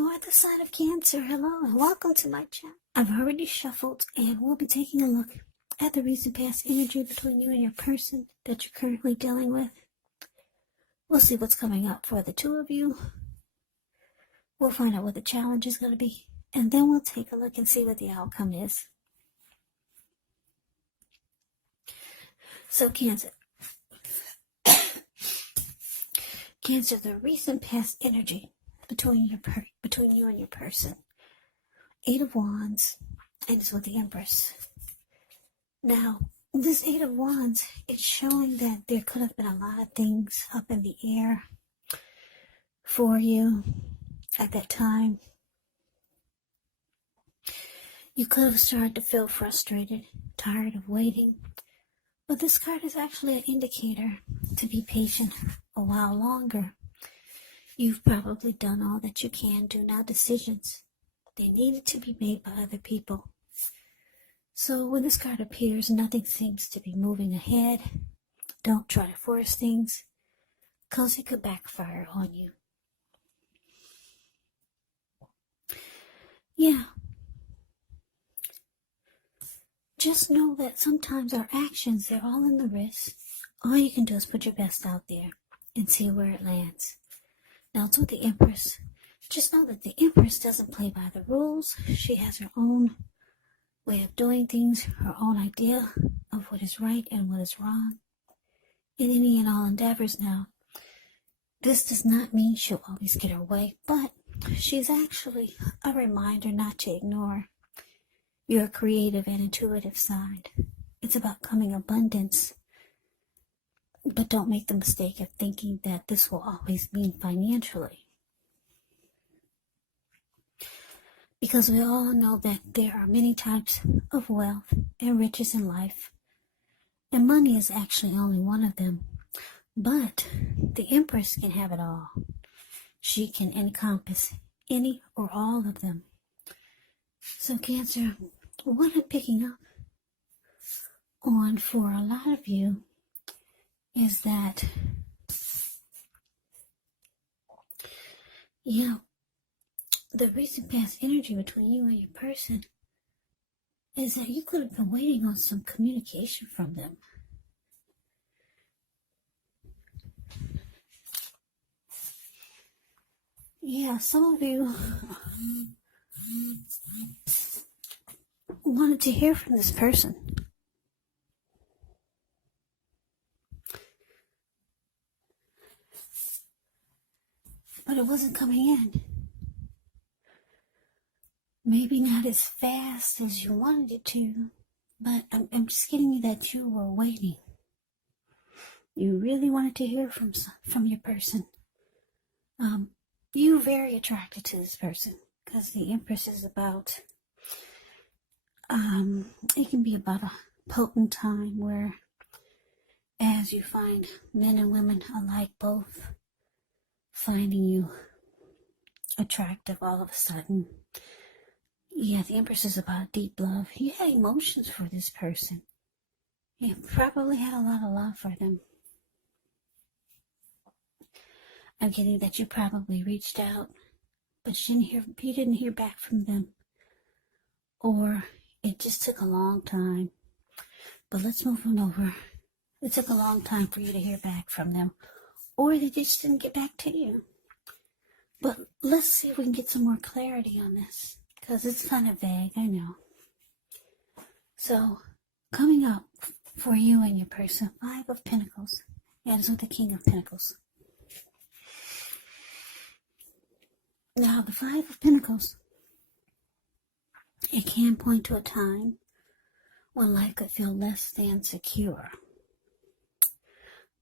For the sign of Cancer, hello and welcome to my channel. I've already shuffled and we'll be taking a look at the recent past energy between you and your person that you're currently dealing with. We'll see what's coming up for the two of you. We'll find out what the challenge is going to be, and then we'll take a look and see what the outcome is. So Cancer. Cancer, the recent past energy between you and your person. 8 of Wands, and it's with the Empress. Now, this 8 of Wands, it's showing that there could have been a lot of things up in the air for you at that time. You could have started to feel frustrated, tired of waiting. But this card is actually an indicator to be patient a while longer. You've probably done all that you can do. Now decisions, they needed to be made by other people. So when this card appears, nothing seems to be moving ahead. Don't try to force things, because it could backfire on you. Yeah. Just know that sometimes our actions, they're all in the wrist. All you can do is put your best out there and see where it lands. Now it's with the Empress. Just know that the Empress doesn't play by the rules. She has her own way of doing things, her own idea of what is right and what is wrong in any and all endeavors. Now, this does not mean she'll always get her way, but she's actually a reminder not to ignore your creative and intuitive side. It's about coming abundance, but don't make the mistake of thinking that this will always mean financially. Because we all know that there are many types of wealth and riches in life, and money is actually only one of them. But the Empress can have it all. She can encompass any or all of them. So Cancer, what I'm picking up on for a lot of you is that, the recent past energy between you and your person is that you could have been waiting on some communication from them. Yeah, some of you wanted to hear from this person. But it wasn't coming in. Maybe not as fast as you wanted it to, but I'm just getting you that you were waiting. You really wanted to hear from your person. You're very attracted to this person because the Empress is about, it can be about a potent time where as you find men and women alike both finding you attractive all of a sudden. Yeah, the Empress is about deep love. You had emotions for this person. You probably had a lot of love for them. I'm getting that you probably reached out, but you didn't hear back from them. Or it just took a long time. But let's move on over. It took a long time for you to hear back from them. Or they just didn't get back to you. But let's see if we can get some more clarity on this, because it's kind of vague, I know. So, coming up for you and your person, 5 of Pentacles. And it's with the King of Pentacles. Now, the 5 of Pentacles, it can point to a time when life could feel less than secure.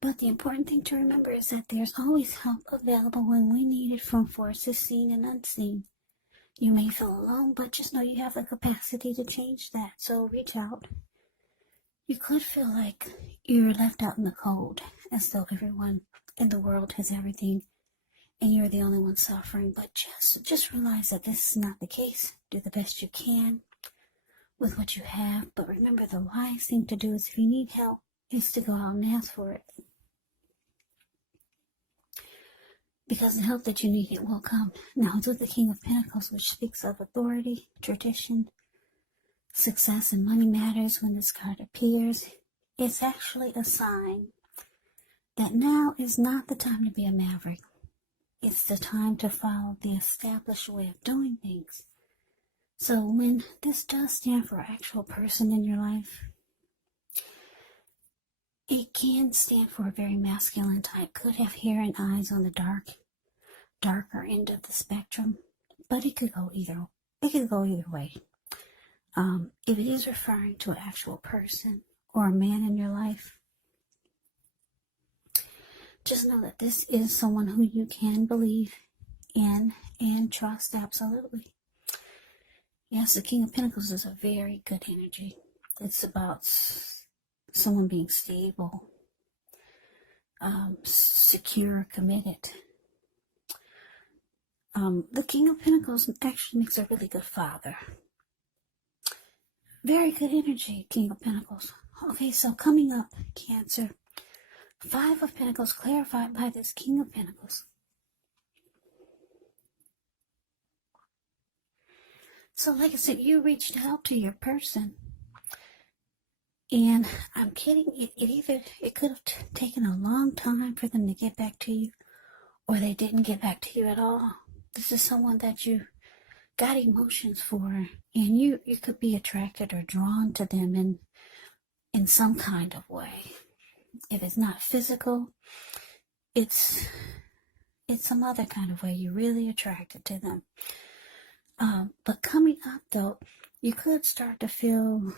But the important thing to remember is that there's always help available when we need it from forces seen and unseen. You may feel alone, but just know you have the capacity to change that, so reach out. You could feel like you're left out in the cold, as though everyone in the world has everything, and you're the only one suffering, but just realize that this is not the case. Do the best you can with what you have, but remember the wise thing to do is if you need help, is to go out and ask for it. because the help that you need, it will come. Now it's with the King of Pentacles, which speaks of authority, tradition, success, and money matters. When this card appears, it's actually a sign that now is not the time to be a maverick. It's the time to follow the established way of doing things. So when this does stand for an actual person in your life, it can stand for a very masculine type. Could have hair and eyes on the darker end of the spectrum, but it could go either way. If it is referring to an actual person or a man in your life, just know that this is someone who you can believe in and trust absolutely. Yes, the King of Pentacles is a very good energy. It's about someone being stable, secure, committed. The King of Pentacles actually makes a really good father. Very good energy, King of Pentacles. Okay, so coming up, Cancer. 5 of Pentacles clarified by this King of Pentacles. So like I said, you reached out to your person. And I'm kidding, it could have taken a long time for them to get back to you, or they didn't get back to you at all. This is someone that you got emotions for, and you could be attracted or drawn to them in some kind of way. If it's not physical, it's some other kind of way. You're really attracted to them. But coming up though, you could start to feel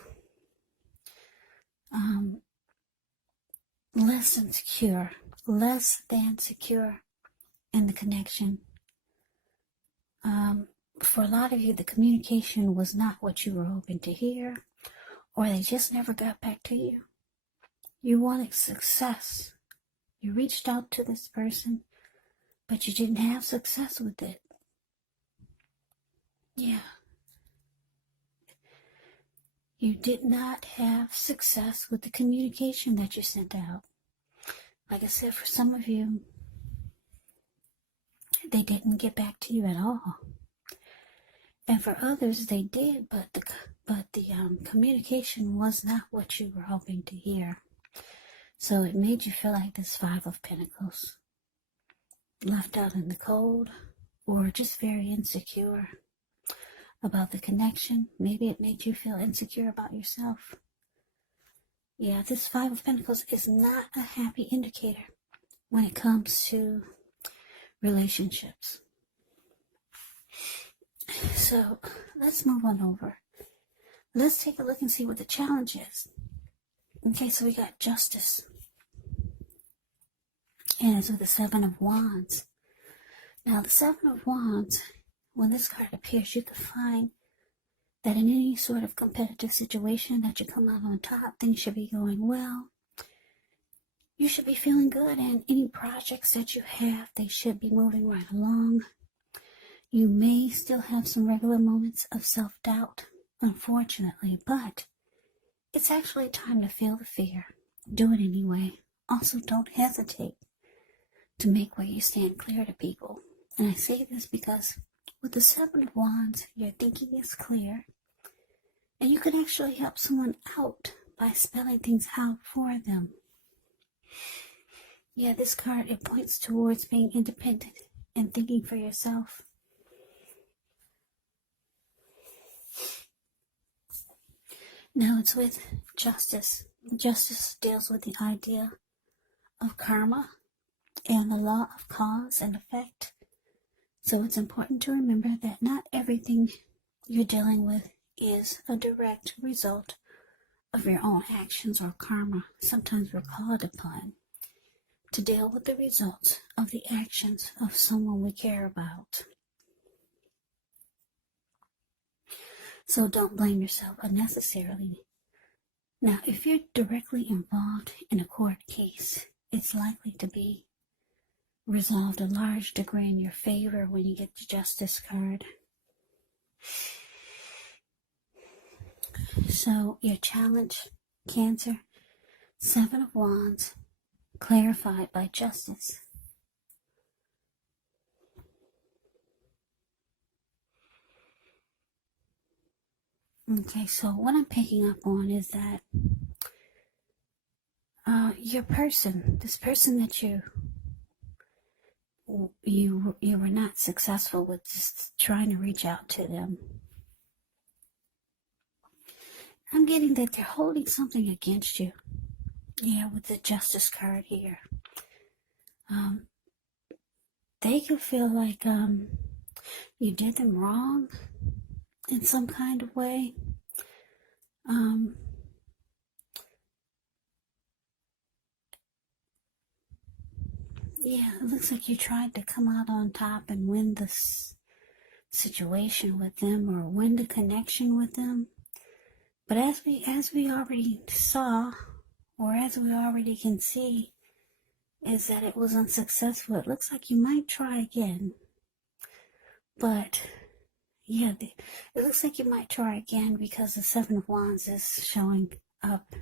less than secure in the connection. For a lot of you, the communication was not what you were hoping to hear, or they just never got back to you. You wanted success. You reached out to this person, but you didn't have success with it. Yeah. You did not have success with the communication that you sent out. Like I said, for some of you, they didn't get back to you at all. And for others, they did, but the communication was not what you were hoping to hear. So it made you feel like this 5 of Pentacles, left out in the cold, or just very insecure about the connection. Maybe it made you feel insecure about yourself. Yeah, this 5 of Pentacles is not a happy indicator when it comes to relationships. So let's move on over. Let's take a look and see what the challenge is. Okay, so we got Justice. And it's with the 7 of Wands. Now the 7 of Wands, when this card appears, you can find that in any sort of competitive situation that you come out on top, things should be going well. You should be feeling good, and any projects that you have, they should be moving right along. You may still have some regular moments of self-doubt, unfortunately, but it's actually time to feel the fear. Do it anyway. Also, don't hesitate to make where you stand clear to people. And I say this because with the 7 of Wands, your thinking is clear, and you can actually help someone out by spelling things out for them. Yeah, this card, it points towards being independent and thinking for yourself. Now it's with Justice. Justice deals with the idea of karma and the law of cause and effect. So it's important to remember that not everything you're dealing with is a direct result of your own actions or karma. Sometimes we're called upon to deal with the results of the actions of someone we care about. So don't blame yourself unnecessarily. Now, if you're directly involved in a court case, it's likely to be resolved a large degree in your favor when you get the Justice card. So your challenge, Cancer, 7 of Wands, clarified by Justice. Okay, so what I'm picking up on is that your person, this person that you were not successful with just trying to reach out to them. I'm getting that they're holding something against you. Yeah, with the Justice card here. They could feel like you did them wrong in some kind of way. Yeah, it looks like you tried to come out on top and win this situation with them or win the connection with them. But as we already saw, or as we already can see, is that it was unsuccessful. It looks like you might try again. But yeah, it looks like you might try again because the Seven of Wands is showing up.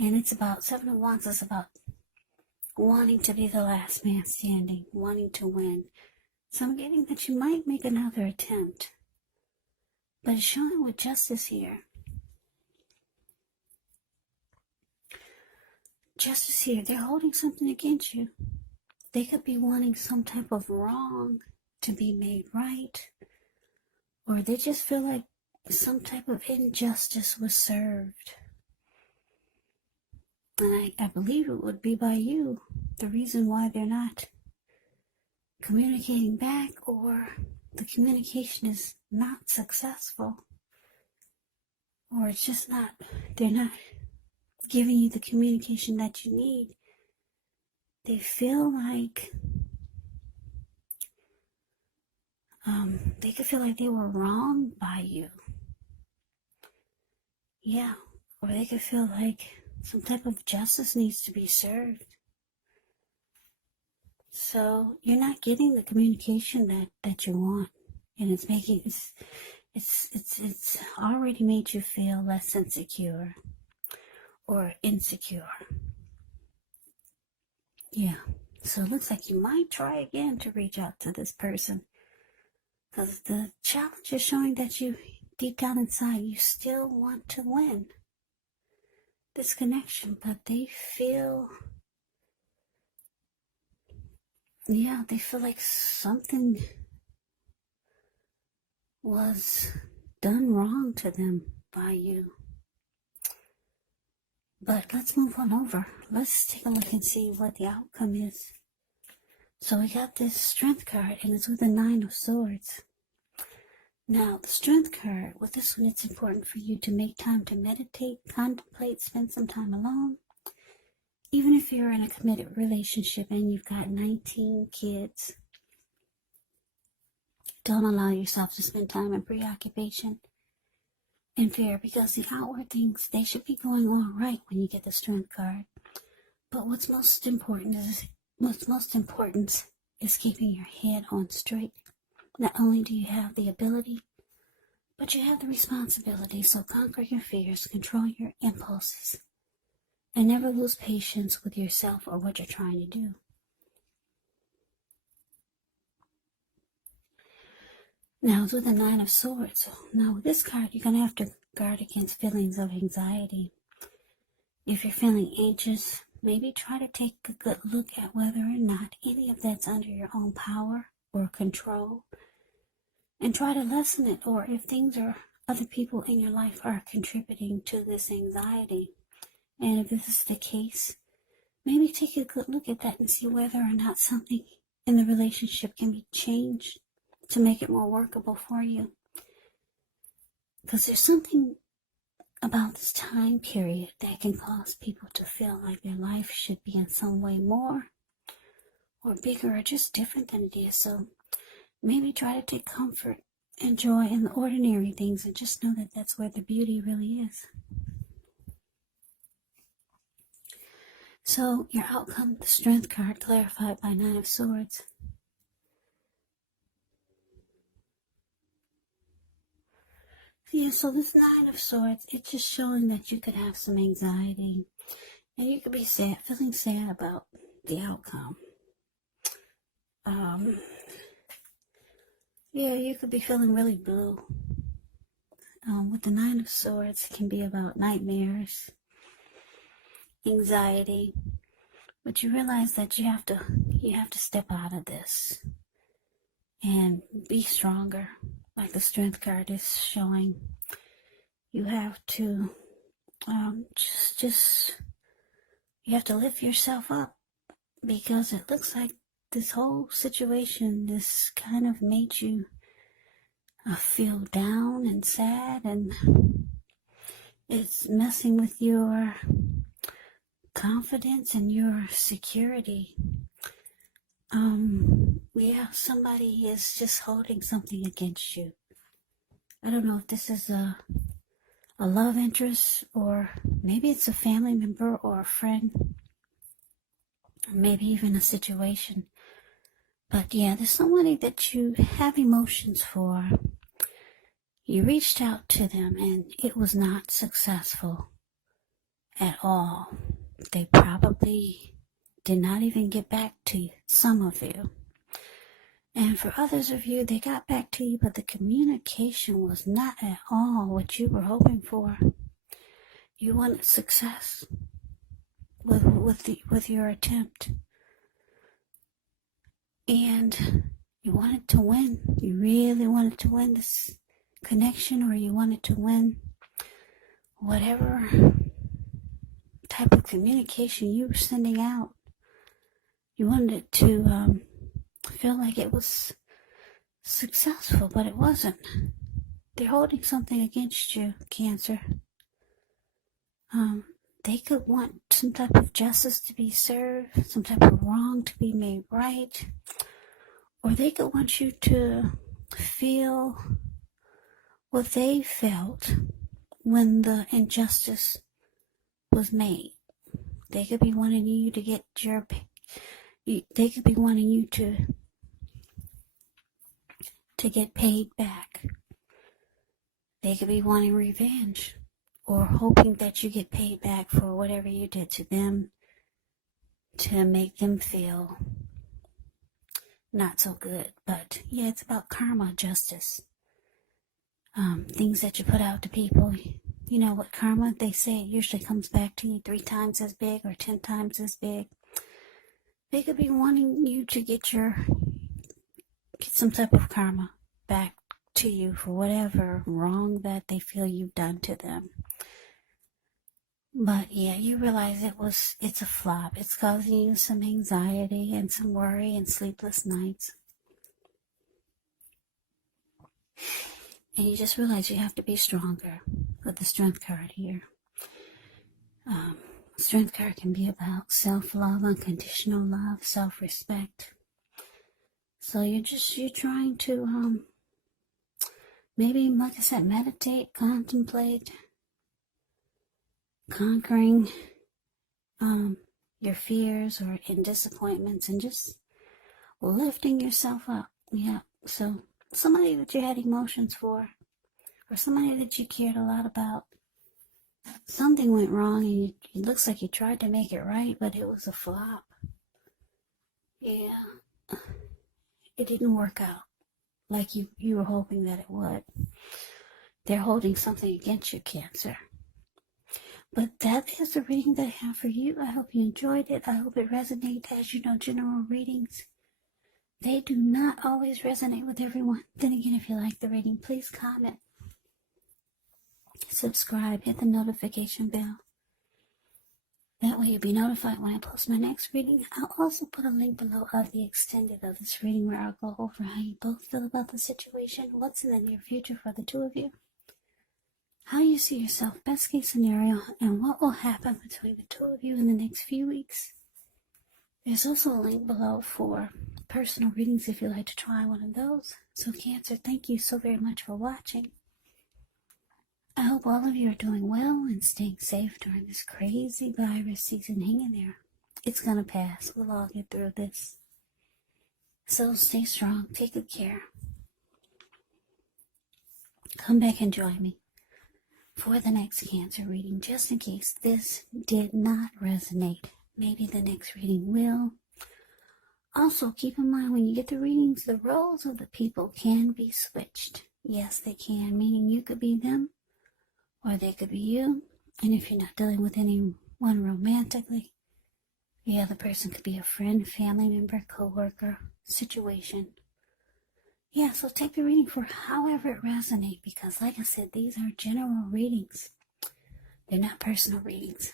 And it's about, Seven of Wands is about wanting to be the last man standing, wanting to win. So I'm getting that you might make another attempt. But it's showing with Justice here. Justice here, they're holding something against you. They could be wanting some type of wrong to be made right. Or they just feel like some type of injustice was served. And I believe it would be by you, the reason why they're not communicating back, or the communication is not successful, or it's just not, they're not giving you the communication that you need. They feel like they could feel like they were wronged by you. Yeah, or they could feel like some type of justice needs to be served. So you're not getting the communication that you want, and it's making it's already made you feel less insecure or insecure. Yeah. So it looks like you might try again to reach out to this person, because the challenge is showing that you, deep down inside, you still want to win this connection, but they feel, yeah, they feel like something was done wrong to them by you. But let's move on over. Let's take a look and see what the outcome is. So we got this Strength card, and it's with the Nine of Swords. Now, the Strength card, with this one, it's important for you to make time to meditate, contemplate, spend some time alone. Even if you're in a committed relationship and you've got 19 kids, don't allow yourself to spend time in preoccupation and fear, because the outward things, they should be going all right when you get the Strength card. But what's most important is keeping your head on straight. Not only do you have the ability, but you have the responsibility. So conquer your fears, control your impulses, and never lose patience with yourself or what you're trying to do. Now, it's with the Nine of Swords. Now, with this card, you're going to have to guard against feelings of anxiety. If you're feeling anxious, maybe try to take a good look at whether or not any of that's under your own power or control, and try to lessen it, or if things or other people in your life are contributing to this anxiety. And if this is the case, maybe take a good look at that and see whether or not something in the relationship can be changed to make it more workable for you. Because there's something about this time period that can cause people to feel like their life should be in some way more or bigger or just different than it is. So maybe try to take comfort and joy in the ordinary things, and just know that that's where the beauty really is. So your outcome, the Strength card, clarified by Nine of Swords. Yeah, so this Nine of Swords, it's just showing that you could have some anxiety, and you could be sad, feeling sad about the outcome. Yeah, you could be feeling really blue with the Nine of Swords, it can be about nightmares, anxiety, but you realize that you have to step out of this and be stronger. Like the Strength card is showing, you have to you have to lift yourself up, because it looks like this whole situation, this kind of made you feel down and sad, and it's messing with your confidence and your security. Yeah, somebody is just holding something against you. I don't know if this is a love interest, or maybe it's a family member or a friend, or maybe even a situation. But yeah, there's somebody that you have emotions for. You reached out to them and it was not successful at all. They probably did not even get back to you, some of you. And for others of you, they got back to you, but the communication was not at all what you were hoping for. You wanted success with your attempt. And you wanted to win. You really wanted to win this connection, or you wanted to win whatever type of communication you were sending out. You wanted it to feel like it was successful, but it wasn't. They're holding something against you, Cancer. They could want some type of justice to be served, some type of wrong to be made right, or they could want you to feel what they felt when the injustice was made. They could be wanting you to get they could be wanting you to get paid back. They could be wanting revenge, or hoping that you get paid back for whatever you did to them, to make them feel not so good. But yeah, it's about karma, justice. Things that you put out to people. You know what karma, they say it usually comes back to you 3 times as big or 10 times as big. They could be wanting you to get some type of karma back to you for whatever wrong that they feel you've done to them. But yeah, you realize it's a flop. It's causing you some anxiety and some worry and sleepless nights. And you just realize you have to be stronger with the Strength card here. Strength card can be about self-love, unconditional love, self-respect. So you're trying to, maybe, like I said, meditate, contemplate, conquering your fears or in disappointments, and just lifting yourself up. Yeah, so somebody that you had emotions for, or somebody that you cared a lot about, something went wrong, and it looks like you tried to make it right, but it was a flop. Yeah, it didn't work out like you were hoping that it would. They're holding something against you, Cancer. But that is the reading that I have for you. I hope you enjoyed it. I hope it resonated. As you know, general readings, they do not always resonate with everyone. Then again, if you like the reading, please comment, subscribe, hit the notification bell. That way you'll be notified when I post my next reading. I'll also put a link below of the extended of this reading, where I'll go over how you both feel about the situation, what's in the near future for the two of you, how you see yourself, best case scenario, and what will happen between the two of you in the next few weeks. There's also a link below for personal readings if you'd like to try one of those. So Cancer, thank you so very much for watching. I hope all of you are doing well and staying safe during this crazy virus season. Hang in there. It's going to pass. We'll all get through this. So stay strong. Take good care. Come back and join me for the next Cancer reading, just in case this did not resonate. Maybe the next reading will. Also, keep in mind when you get the readings, the roles of the people can be switched. Yes, they can, meaning you could be them or they could be you. And if you're not dealing with anyone romantically, the other person could be a friend, family member, co-worker, situation. Yeah, so take the reading for however it resonates, because like I said, these are general readings. They're not personal readings.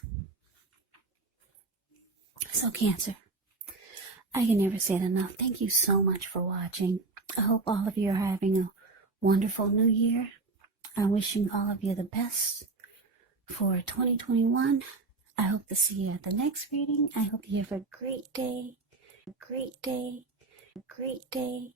So Cancer, I can never say it enough. Thank you so much for watching. I hope all of you are having a wonderful new year. I'm wishing all of you the best for 2021. I hope to see you at the next reading. I hope you have a great day, a great day, a great day.